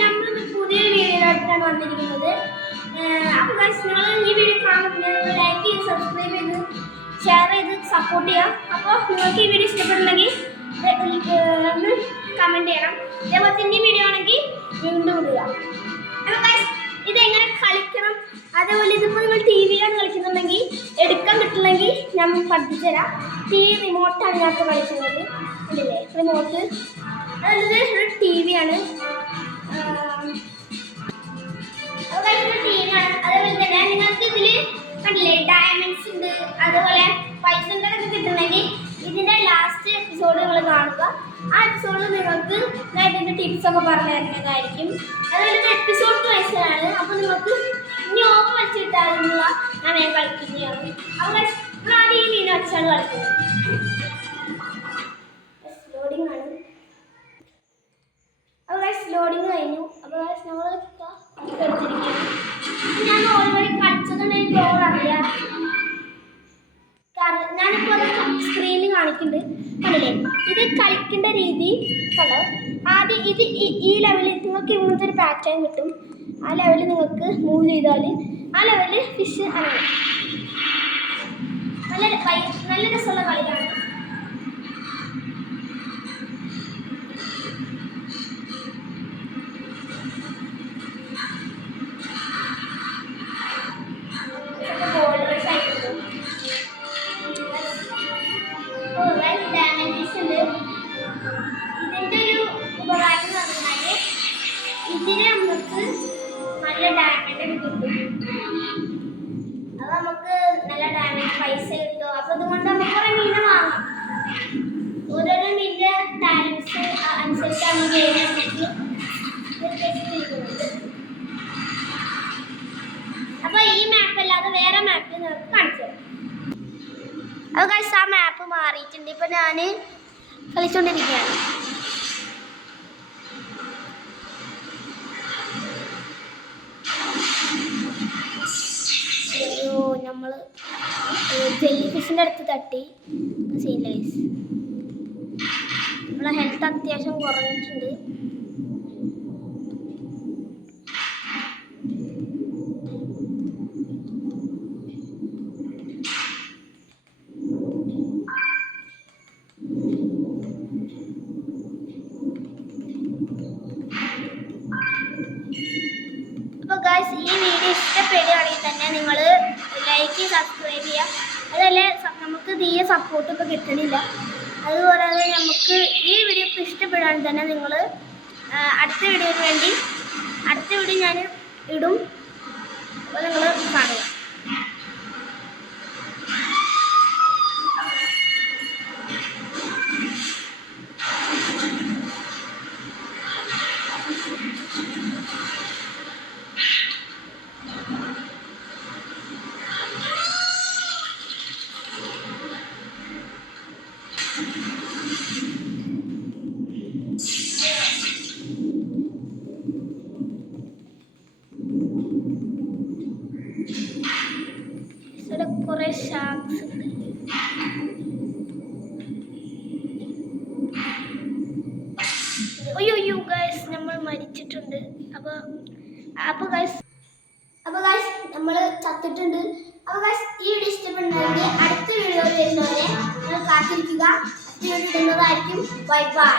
നമ്മൾ പുതിയൊരു വീഡിയോയിലോട്ടാണ് വന്നിരിക്കുന്നത്. അപ്പോൾ നിങ്ങൾ ഈ വീഡിയോ കാണുമ്പോൾ ലൈക്ക് ചെയ്ത് സബ്സ്ക്രൈബ് ചെയ്ത് ഷെയർ ചെയ്ത് സപ്പോർട്ട് ചെയ്യാം. അപ്പോൾ നിങ്ങൾക്ക് ഈ വീഡിയോ ഇഷ്ടപ്പെട്ടുണ്ടെങ്കിൽ ഒന്ന് കമൻറ്റ് ചെയ്യണം. അതേപോലെ തന്നെ ഈ വീഡിയോ ആണെങ്കിൽ വീണ്ടും ഇടുക. അപ്പോൾ ഇതെങ്ങനെ കളിക്കണം, അതേപോലെ ഇതിപ്പോൾ നിങ്ങൾ ടി വിയിലാണ് കളിക്കുന്നുണ്ടെങ്കിൽ എടുക്കാൻ കിട്ടില്ലെങ്കിൽ ഞാൻ പഠിപ്പിച്ചു തരാം. ടി വി റിമോട്ടാണ് ഇതിനകത്ത് കളിക്കുന്നത്. ഇല്ലേ റിമോട്ട്, അതായത് ഒരു ടി വി ആണ്. അതേപോലെ തന്നെ നിങ്ങൾക്ക് ഇതിൽ കണ്ടില്ലേ ഡയമണ്ട്സ് ഉണ്ട്, അതുപോലെ പൈസ ഉണ്ടൊക്കെ കിട്ടുന്നെങ്കിൽ ഇതിൻ്റെ ലാസ്റ്റ് എപ്പിസോഡ് നിങ്ങൾ കാണുക. ആ എപ്പിസോഡിൽ നിങ്ങൾക്ക് ഇതിൻ്റെ ടിപ്സൊക്കെ പറഞ്ഞു തരുന്നതായിരിക്കും. അതൊരു എപ്പിസോഡ് വയസ്സാണ്. അപ്പോൾ നിങ്ങൾക്ക് ഇനി ഓവർ വെച്ചിട്ടാകുന്ന ഞാൻ കളിക്കുന്നതാണ്. അപ്പോൾ നമ്മൾ ആദ്യം ഈ മീൻ വെച്ചാണ് കളിക്കുന്നത്. ലോഡിങ് ആണ്. അപ്പോൾ ലോഡിങ് കഴിഞ്ഞു. അപ്പോൾ നമ്മൾ എടുത്തിരിക്കുകയാണ്. ഞാൻ ഓൾറെഡി കളിച്ചതുകൊണ്ട് എനിക്ക് ഓവർ അറിയാം. ഞാനിപ്പോൾ അത് സ്ക്രീനിൽ കാണിക്കുന്നുണ്ട്. കണ്ടില്ലേ, ഇത് കളിക്കേണ്ട രീതി കണ്ടോ. ആദ്യം ഇത് ഈ ലെവലിൽ നിങ്ങൾക്ക് ഇങ്ങനത്തെ ഒരു പാറ്റേൺ കിട്ടും. ആ ലെവലിൽ നിങ്ങൾക്ക് മൂവ് ചെയ്താൽ ആ ലെവലിൽ ഫിഷ് അനങ്ങും. നല്ല രസമുള്ള കളിയാണ്. ഇതിൻ്റെ ഒരു ഉപകാരം എന്ന് പറഞ്ഞാൽ ഇതിന് നമുക്ക് നല്ല ഡയമണ്ട് കിട്ടും. അത് നമുക്ക് നല്ല ഡയമണ്ട് പൈസ കിട്ടും. അപ്പോൾ അതുകൊണ്ട് നമുക്ക് കുറേ മീനെ വാങ്ങാം. ഓരോരോ മീനിൻ്റെ ടാലൻസ് അനുസരിച്ചാണ് ഗെയിം നമുക്ക് വെച്ചിരിക്കുന്നത്. അപ്പോൾ ഈ മാപ്പ് അല്ലാതെ വേറെ മാപ്പ് നിങ്ങൾക്ക് കാണിച്ചു തരാം. അത് കഴിച്ച് ആ മാപ്പ് മാറിയിട്ടുണ്ട്. ഇപ്പം ഞാൻ കളിച്ചുകൊണ്ടിരിക്കുകയാണ്. നമ്മൾ ജെല്ലി ഫിഷിൻ്റെ അടുത്ത് തട്ടി സീലൈസ്. നമ്മളെ ഹെൽത്ത് അത്യാവശ്യം കുറഞ്ഞിട്ടുണ്ട്. അപ്പോൾ ഗൈസ് ഈ വീഡിയോ ഇഷ്ടപ്പെടുകയാണെങ്കിൽ തന്നെ നിങ്ങൾ ലൈക്ക് സബ്സ്ക്രൈബ് ചെയ്യുക. അതല്ലേ നമുക്ക് തീരെ സപ്പോർട്ട് ഇപ്പോൾ കിട്ടണില്ല. അതുപോലെ നമുക്ക് ഈ വീഡിയോ ഇപ്പോൾ ഇഷ്ടപ്പെടുകയാണെങ്കിൽ തന്നെ നിങ്ങൾ അടുത്ത വീഡിയോന് വേണ്ടി അടുത്ത വീഡിയോ ഞാൻ ഇടും. അപ്പോൾ നിങ്ങൾ കാണുക. ഇവിടെ കുറേ ഷാർക്സ് ഉണ്ട്. അയ്യോ ഗൈസ് നമ്മൾ മരിച്ചിട്ടുണ്ട്. അപ്പോൾ ഗൈസ് നമ്മൾ ചത്തിട്ടുണ്ട്. അപ്പോൾ ഗൈസ് ഈ വീഡിയോ ഇഷ്ടപ്പെടുന്നെങ്കിൽ അടുത്ത വീഡിയോയിൽ വരുന്നവരെ നിങ്ങൾ കാത്തിരിക്കുക. അടുത്ത വീഡിയോ ഇടുന്നതായിരിക്കും. Bye bye.